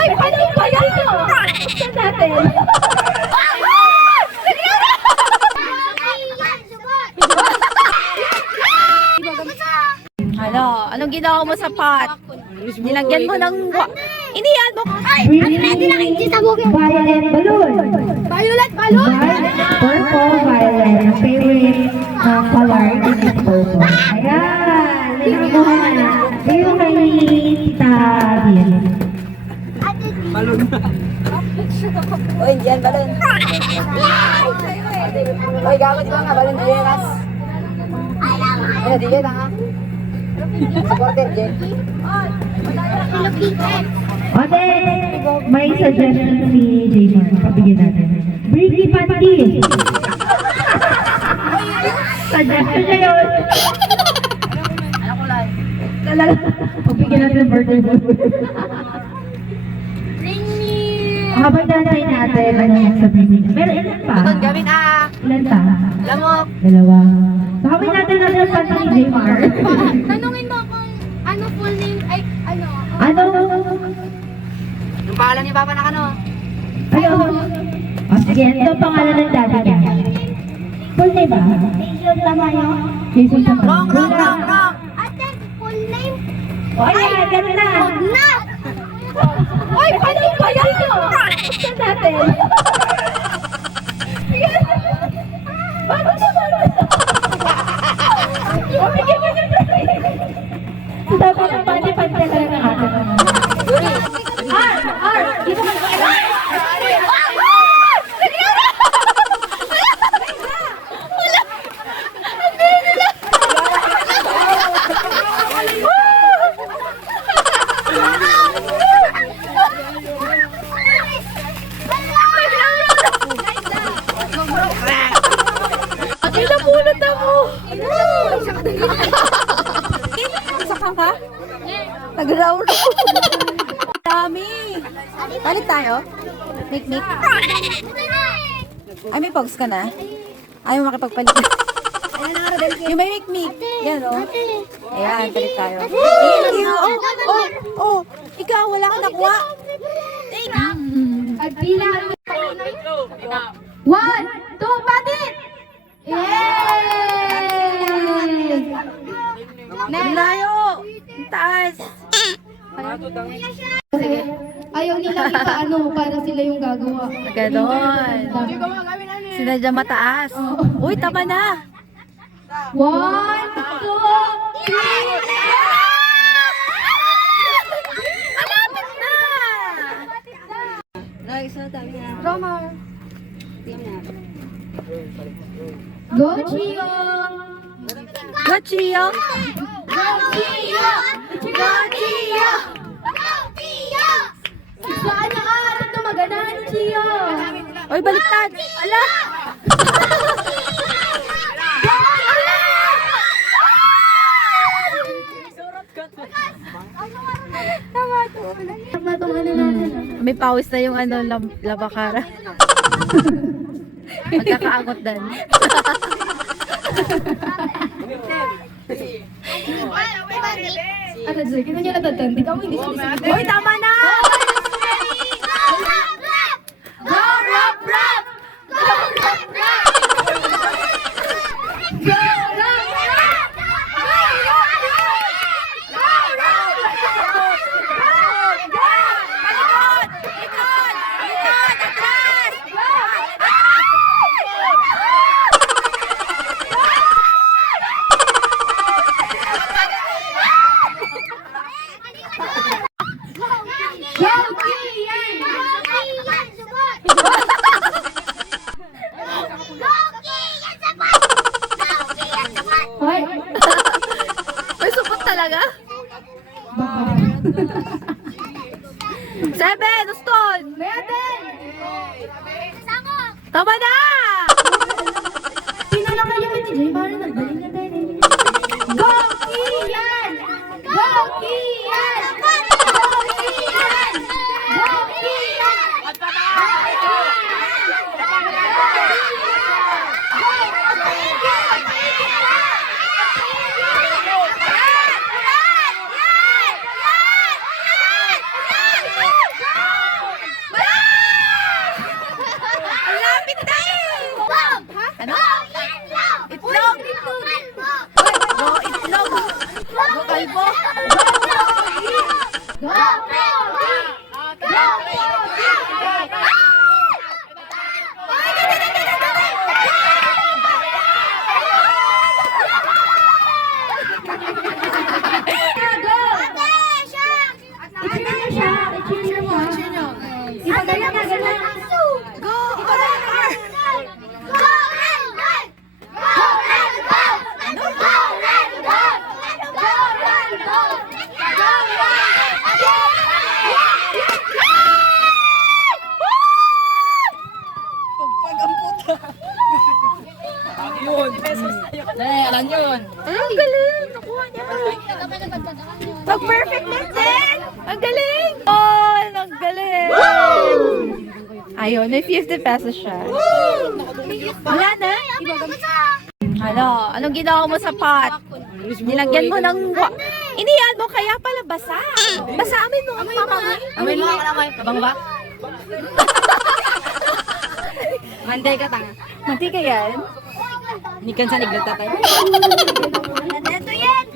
Ay, paano ba yan? Buksan natin. Ano? Anong ginawa mo sa pot? Nilagyan mo ng... Iniyan mo! Ay! Ano natin nakikita mo? Violet balloon. Violet balloon! Purple, violet. Ang favorite color is purple. Ayan. Nilikuha na. Ito kay Tita Dian. Balon. Uy, yan balon. Uy, gago, di ba nga balon diyeras? Ano, diyan na nga. Supported, Jen. Ate, may suggestion si Jaymar. Pabigyan natin. Bricky Panty. Suggestion niya yun. Talaga. Pabigyan natin birthday boy. Habang nanay natin, ano yung sabihin? Meron ilan pa? Ito, gawin Ilan pa? lamok. Dalawa. So, habang natin natin ang panty ni Jaymar. Tanungin mo kung ano full name, ay ano? Ano? Yung pangalan ni Papa na ano? Ano? O sige, ito ang pangalan ng daddy niya. Full name ba? Jason Tamayo. Jason Tamayo. Wrong! Ate, full name? O ayan, ganun na. Na! Uy, paano ba yan? Buksan natin. Paano naman? Pabigyan mo niya sa Dapat ang panty-panty talaga ng atin. Dito ka na. Ay, napulot na mo. Sakang ka? Nag-round. Dami. Balik tayo. Nick. Ay, may pogs ka na? Ayaw makipagpalit. Yung may mikmik. Yan, oh. Ayan, balik tayo. Thank you. Oh. Ikaw, wala kang nakuha. Pagbilang. 1, 2, patit! Yay! Layo. Ang taas. Ayaw nila ipaano para sila yung gagawa. Ganon. Sinadya mataas. Uy, tama na. 1, 2, 3! Malapit na. Romar. Go, Chio! Go, Chio. Go, Chio! Go, Chio! Saan nakakaroon na maganan, Chio? Uy, baliktad. Ala. Tama itong ano natin. May pawis na yung ano, labakara. Magkakaangot dan. Ate Joy, kita niyo natatandi ka mo, hindi siya Uy, tama na. Go, rap, rap! Go, rap, rap! Go, rap, rap! Go, Kian! Hoy! May supot talaga. 7, Uston. Meron! Tama na. Tinanong kayo ni Jay, parang nagdaling na tayo. Go, Kian! Go, Kian! Go, Kian! Go, Kian! Go, Nag-perfect na din! Ang galing! Oh, ang galing! Ayun, may 50 pesos siya. Wala na? Ano? Anong ginawa mo sa pot? Nilagyan mo ng... Iniyan mo, kaya pala basa. Basa amin mo. Amoy mo ako naman. Kabang ba? Manday ka tanga. Mati ka yan? Nikan sa niglat tayo. Ito yan!